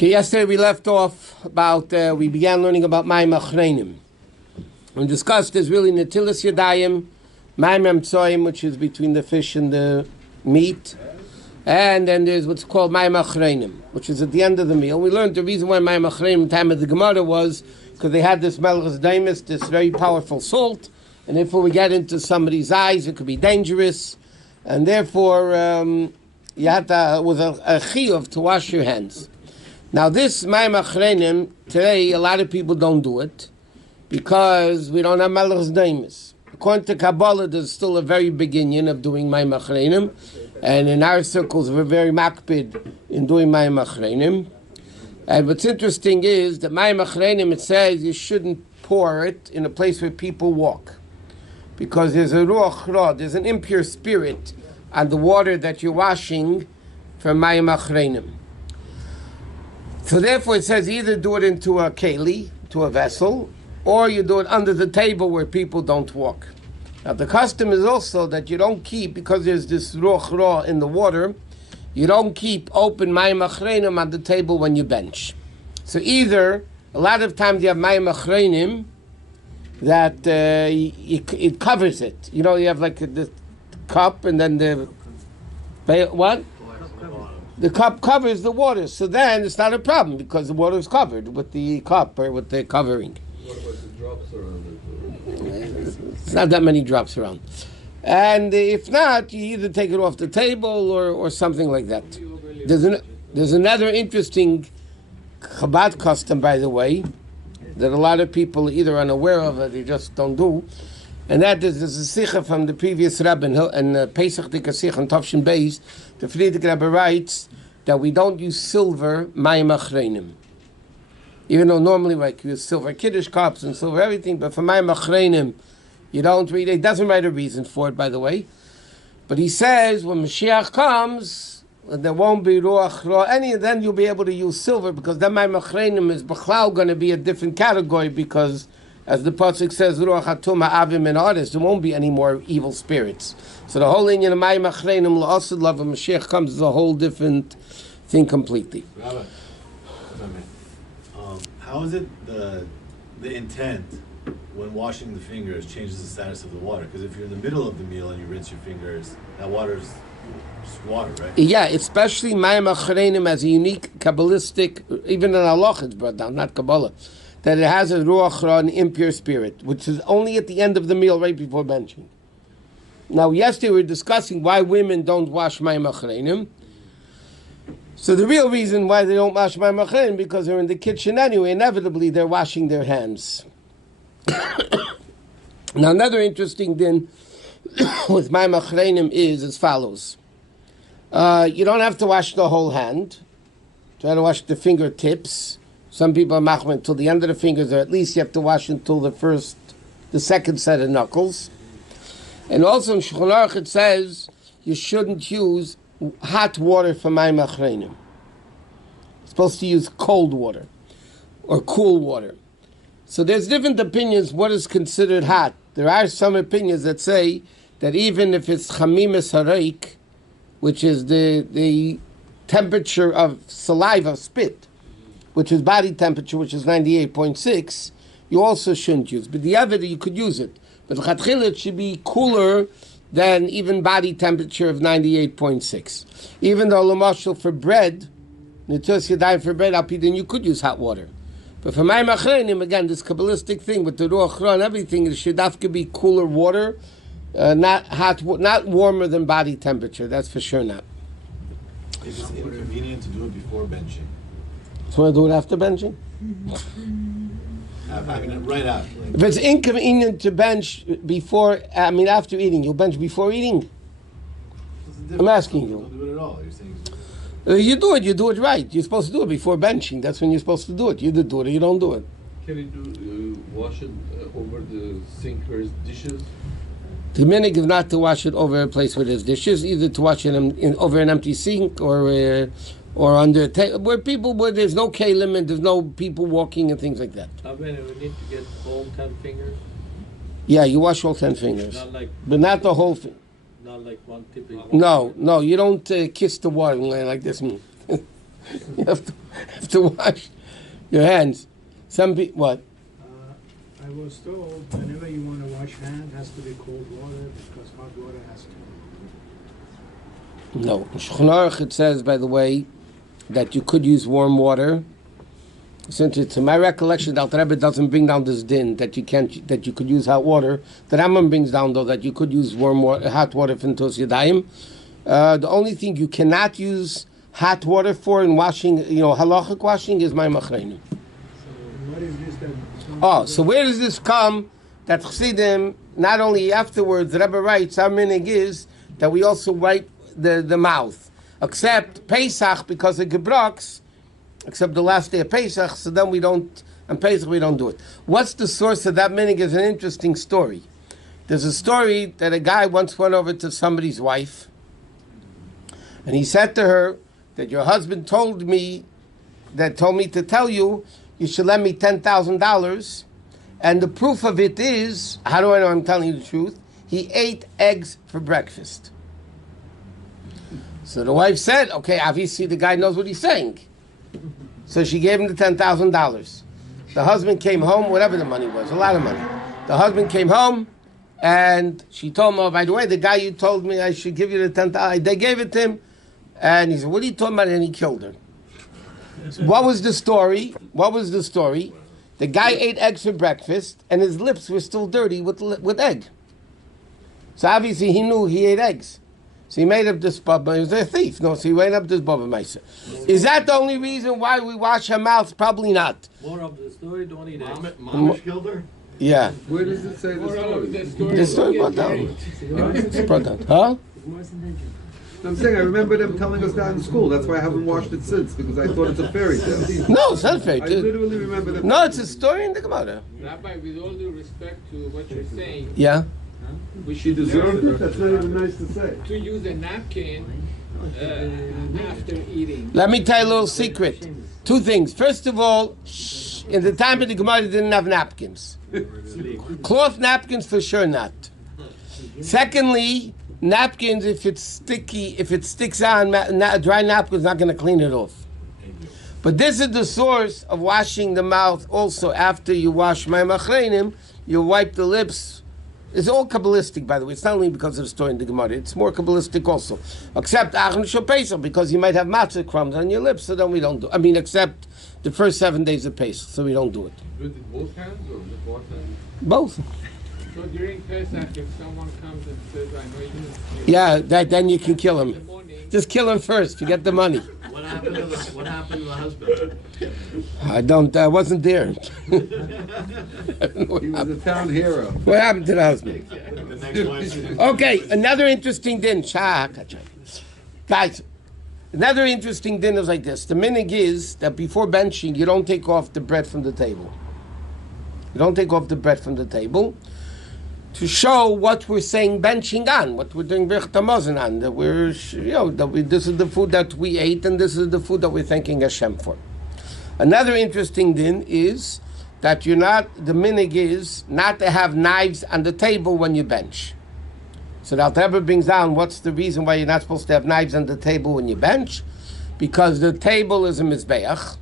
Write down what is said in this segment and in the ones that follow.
Okay, yesterday we left off about, we began learning about Mayim Achreinim. We discussed there's really Netilas Yadayim, Mayim Emtsoim, which is between the fish and the meat, and then there's what's called Mayim Achreinim, which is at the end of the meal. We learned the reason why Mayim Achreinim, time of the Gemara, was because they had this Melchus Daimis, this very powerful salt, and therefore we get into somebody's eyes, it could be dangerous, and therefore you had to, with a chiyuv, to wash your hands. Now this Mayim Achreinim, today a lot of people don't do it because we don't have Melchus Daimis. According to Kabbalah, there's still a very big union of doing Mayim Achreinim, and in our circles we're very makpid in doing Mayim Achreinim. And what's interesting is that Mayim Achreinim, it says you shouldn't pour it in a place where people walk, because there's a ruach ra, there's an impure spirit on the water that you're washing from Mayim Achreinim. So therefore it says either do it into a keli, to a vessel, or you do it under the table where people don't walk. Now the custom is also that you don't keep, because there's this ruach ra in the water, you don't keep open Mayim Achreinim on the table when you bench. So either, a lot of times you have Mayim Achreinim that it covers it. You know, you have like the cup and then the, what? The cup covers the water, so then it's not a problem because the water is covered with the cup or with the covering. What about the drops around it? It's not that many drops around. And if not, you either take it off the table or something like that. There's another interesting Chabad custom, by the way, that a lot of people are either unaware of or they just don't do. And that is, there's a sikha from the previous Rebbe and Pesach Dikasich and Tavshin Beis. The Friedrich Rebbe writes that we don't use silver Mayim Achreinim. Even though normally like you use silver Kiddush cups and silver everything, but for Mayim Achreinim, you don't read it. He doesn't write a reason for it, by the way. But he says when Mashiach comes, there won't be Ruach Ra, then you'll be able to use silver, because then Mayim Achreinim is B'chlal going to be a different category, because as the pasuk says, Ruach Hatum Ha'avim and Aris, there won't be any more evil spirits. So the whole Inyan of Mayim Achreinim L'Asad Love when Mashiach comes is a whole different thing completely. Rabbi, how is it the intent when washing the fingers changes the status of the water? Because if you're in the middle of the meal and you rinse your fingers, that water's just water, right? Yeah, especially Mayim Achreinim as a unique Kabbalistic, even in Halacha it's brought down, not Kabbalah, that it has a ruach ra, an impure spirit, which is only at the end of the meal, right before benching. Now, yesterday we were discussing why women don't wash Mayim Achreinim. So the real reason why they don't wash Mayim Achreinim, because they're in the kitchen anyway, inevitably they're washing their hands. Now, another interesting thing with Mayim Achreinim is as follows. You don't have to wash the whole hand. Try to wash the fingertips. Some people are machmir until the end of the fingers, or at least you have to wash until the second set of knuckles. And also in Shulchan Aruch it says you shouldn't use hot water for Mayim Achreinim. You're supposed to use cold water or cool water. So there's different opinions what is considered hot. There are some opinions that say that even if it's chamimis hareik, which is the temperature of saliva, spit, which is body temperature, which is 98.6, you also shouldn't use. But the other, you could use it. But the chatchila, it should be cooler than even body temperature of 98.6. Even though, l'mashal, for bread, Netilas Yadayim for bread, then you could use hot water. But for Mayim Achreinim, again, this Kabbalistic thing with the ruach ra and everything, it should have to be cooler water, not hot, not warmer than body temperature. That's for sure not. Is it inconvenient to do it before benching? So I do it after benching? I mean, right after. Like. If it's inconvenient to bench after eating, you'll bench before eating? I'm asking you. Don't do it at all. You're saying. You do it right. You're supposed to do it before benching. That's when you're supposed to do it. You either do it or you don't do it. Can you wash it over the sink where it's dishes? The minhag is not to wash it over a place where there's dishes, either to wash it over an empty sink or under a table, where there's no kalim and there's no people walking and things like that. We need to get all 10 fingers? Yeah, you wash all 10 fingers. But not the whole thing. Not like one tipping. No, you don't kiss the water like this. You have to wash your hands. Some people, what? I was told whenever you want to wash hand, it has to be cold water because hot water has to. No. In Shulchan Aruch it says, by the way, that you could use warm water. Since it's in my recollection, the Alter Rebbe doesn't bring down this din that you could use hot water. The Rambam brings down though that you could use hot water for Ntos Yadayim. The only thing you cannot use hot water for in washing, halachic washing, is mayim achreinim. So what is this that? Oh, so where does this come that Chassidim, not only afterwards, the Rebbe writes, our minig is that we also wipe the mouth, except Pesach, because of Gebroks, except the last day of Pesach, so then on Pesach we don't do it. What's the source of that minig is an interesting story. There's a story that a guy once went over to somebody's wife, and he said to her that your husband told me to tell you should lend me $10,000, and the proof of it is, how do I know I'm telling you the truth? He ate eggs for breakfast. So the wife said, okay, obviously the guy knows what he's saying. So she gave him the $10,000. The husband came home, whatever the money was, a lot of money. The husband came home, and she told him, oh, by the way, the guy you told me I should give you the $10,000, they gave it to him, and he said, what are you talking about? And he killed her. What was the story? The guy ate eggs for breakfast, and his lips were still dirty with egg. So obviously he knew he ate eggs. So he made up this bubba. He was a thief. No, so he made up this bubba meiser. Is that the only reason why we wash our mouths? Probably not. More of the story, don't eat eggs. Mamish killed her? Yeah. Where does it say the story? The story brought down. It's brought down. Huh? I'm saying I remember them telling us that in school. That's why I haven't watched it since, because I thought it's a fairy tale. No, it's not a fairy I tale. literally remember them. No, it's a story in the Gemara. Rabbi, with all due respect to what you're saying, Yeah. She deserved it. That's not even nice to say. to use a napkin after eating. Let me tell you a little secret. Two things. First of all, in the time of the Gemara, they didn't have napkins. Cloth napkins for sure not. Secondly, napkins, if it's sticky, if it sticks on, dry napkins not going to clean it off. But this is the source of washing the mouth also after you wash mayim achreinim, you wipe the lips. It's all Kabbalistic, by the way. It's not only because of the story in the Gemara. It's more Kabbalistic also. Except Achron Shel Pesach, because you might have matzah crumbs on your lips, so then we don't do it. I mean, except the first 7 days of Pesach, so we don't do it. With both hands or with one hand? Both. So during Pesach, if someone comes and says, I know you, Yeah, then you can kill in the him. morning, Just kill him first. You get the money. What happened to the husband? I wasn't there. I don't know what He was happened. a town hero. What happened to the husband? The next Wednesday. Okay, another interesting din. Guys, another interesting din is like this. The minig is that before benching, you don't take off the bread from the table. You don't take off the bread from the table to show what we're saying benching on, what we're doing Birkas on, that this is the food that we ate and this is the food that we're thanking Hashem for. Another interesting din is that the minig is not to have knives on the table when you bench. So the Alter Rebbe brings down what's the reason why you're not supposed to have knives on the table when you bench, because the table is a mizbeach.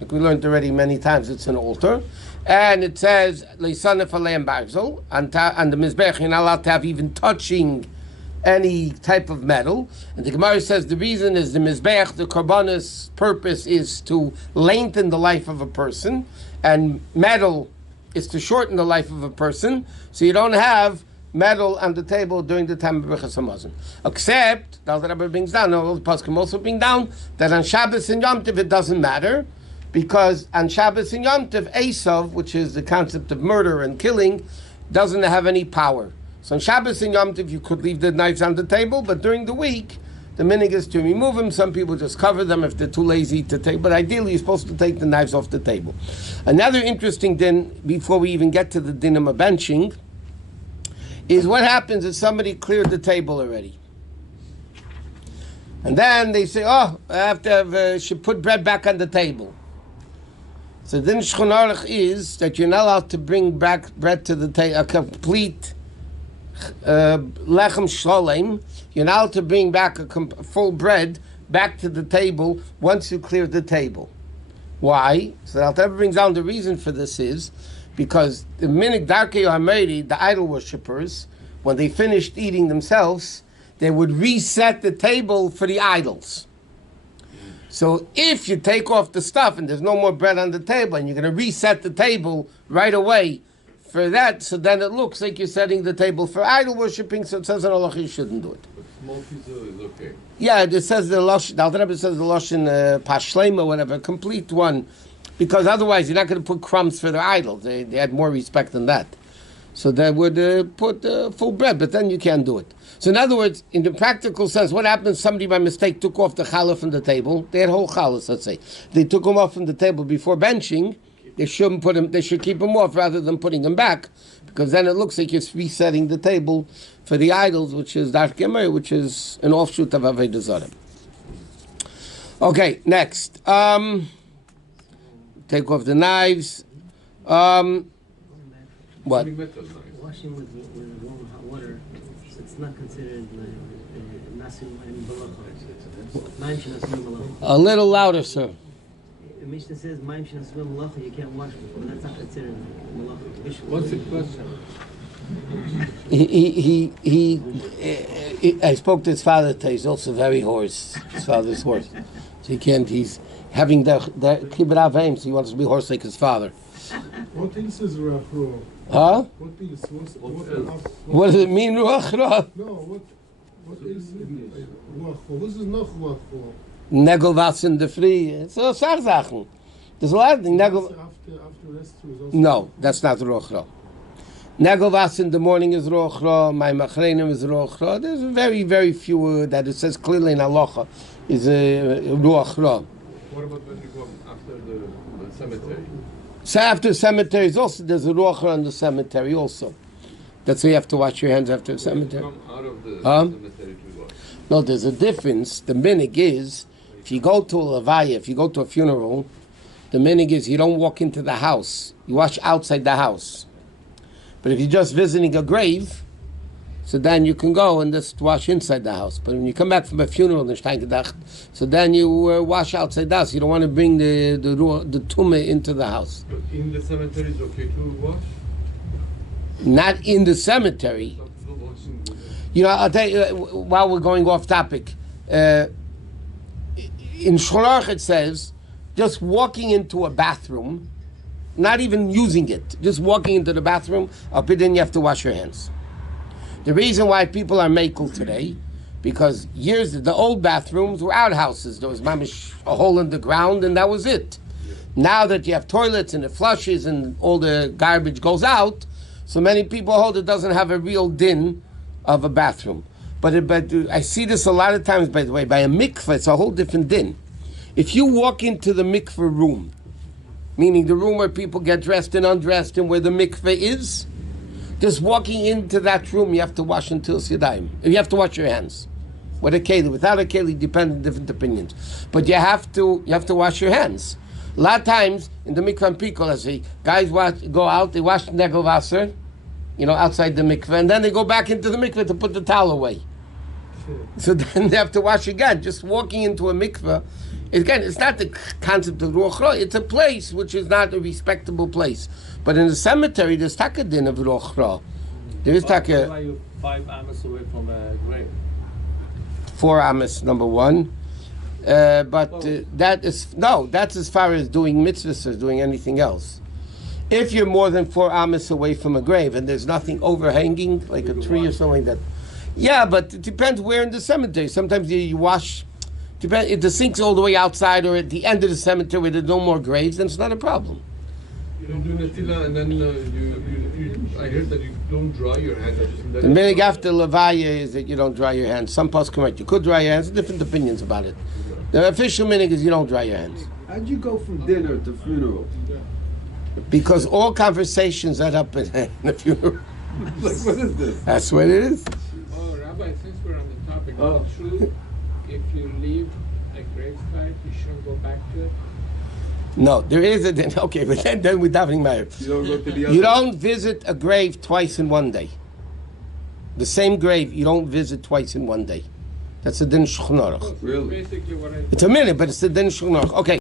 Like we learned already many times, it's an altar. And it says, Leisanef Aleim Barzel, on the Mizbech, you're not allowed to have even touching any type of metal. And the Gemara says the reason is the Mizbech, the Korbanos purpose is to lengthen the life of a person, and metal is to shorten the life of a person, so you don't have metal on the table during the time of Birkas Hamazon. Except, the Alter Rebbe brings down, all the Poskim also bring down, that on Shabbos and Yom Tov it doesn't matter, because on Shabbos and Yom Tov, Esav, which is the concept of murder and killing, doesn't have any power. So on Shabbos and Yom Tov, you could leave the knives on the table, but during the week, the minig is to remove them. Some people just cover them if they're too lazy to take, but ideally you're supposed to take the knives off the table. Another interesting din, before we even get to the dinim of benching, is what happens if somebody cleared the table already. And then they say, oh, I have to have, should put bread back on the table. So then Shulchan Aruch is that you're not allowed to bring back bread to the table, a complete lechem shalom. You're not allowed to bring back a full bread back to the table once you clear the table. Why? So the Alter Rebbe brings down the reason for this is because the minute Darkei Hameri, the idol worshippers, when they finished eating themselves, they would reset the table for the idols. So if you take off the stuff and there's no more bread on the table and you're going to reset the table right away for that, so then it looks like you're setting the table for idol worshipping, so it says in Halacha you shouldn't do it. But small pizza is okay. Yeah, it says the Alter Rebbe says the Lashon Pashlema, whatever, a complete one, because otherwise you're not going to put crumbs for their idols. They had more respect than that. So they would put full bread, but then you can't do it. So in other words, in the practical sense, what happens if somebody by mistake took off the challah from the table? They had whole challahs, let's say. They took them off from the table before benching. They shouldn't put them. They should keep them off rather than putting them back, because then it looks like you're resetting the table for the idols, which is Darkei Hameri, which is an offshoot of Avodah Zarah. Okay, next. Take off the knives. What? Washing with warm hot water, so it's not considered nasim and balacha. A little louder, sir. The Mishnah says maim shenasum malacha you can't wash before. That's not considered malacha. What's the question? I spoke to his father today. He's also very hoarse. His father's hoarse. So he can't, he's having the kibbut avim, so he wants to be hoarse like his father. What is ruach? Huh? What does it mean, ruach ra? No, what is ruach? What is noch ruach? Negel was in the free. So Sachen. There's a lot of things. After rest is also No, that's not ruach ra. Negel was in the morning is ruach ra. My machreinim is ruach ra. There's very, very few that it says clearly in halacha is ruach ra. What about when you go after the cemetery? So after cemeteries also, there's a ruach ra in the cemetery also. That's why you have to wash your hands after the cemetery. Come out of the cemetery to wash. No, there's a difference. The minig is, if you go to a levaya, if you go to a funeral, the minig is you don't walk into the house. You wash outside the house. But if you're just visiting a grave, so then you can go and just wash inside the house. But when you come back from a funeral, so then you wash outside the house. You don't want to bring the tumah into the house. But in the cemetery is okay to wash? Not in the cemetery. You know, I'll tell you, while we're going off topic, in Shulchan Aruch it says, just walking into a bathroom, not even using it, just walking into the bathroom, then you have to wash your hands. The reason why people are makel today, because the old bathrooms were outhouses. There was mamish a hole in the ground, and that was it. Now that you have toilets and it flushes and all the garbage goes out, so many people hold it doesn't have a real din of a bathroom. But I see this a lot of times, by the way, by a mikveh, it's a whole different din. If you walk into the mikveh room, meaning the room where people get dressed and undressed and where the mikveh is, just walking into that room, you have to wash until Yadayim. You have to wash your hands. With a keli, without a keli, depends on different opinions. But you have to wash your hands. A lot of times in the mikveh and pikol, I see guys go out, they wash negel wasser, outside the mikveh, and then they go back into the mikveh to put the towel away. So then they have to wash again. Just walking into a mikveh, again, it's not the concept of ruach ra. It's a place which is not a respectable place. But in the cemetery, there's takadin of ruach ra. There is taka. Why are you 5 amas away from a grave? 4 amas, number one. That's as far as doing mitzvahs or doing anything else. If you're more than 4 amas away from a grave and there's nothing overhanging, like a tree or something like that. Yeah, but it depends where in the cemetery. Sometimes you wash. If the sink's all the way outside or at the end of the cemetery where there's no more graves, then it's not a problem. You don't do natila, and then I heard that you don't dry your hands. The minig after levaya is that you don't dry your hands. Some poskim right, you could dry your hands. Different opinions about it. The official minig is you don't dry your hands. How'd you go from dinner to funeral? Because all conversations end up in a funeral. Like, what is this? That's what it is. Oh, Rabbi, since we're on the topic, Oh. is it true if you leave a gravesite, you shouldn't go back to it? No, there is a okay, but then we're davening married. You don't go to the other. You don't visit a grave twice in one day. The same grave you don't visit twice in one day. That's the din Shulchan Aruch. Really? Basically what I It's a minute, but it's the din Shulchan Aruch. Okay.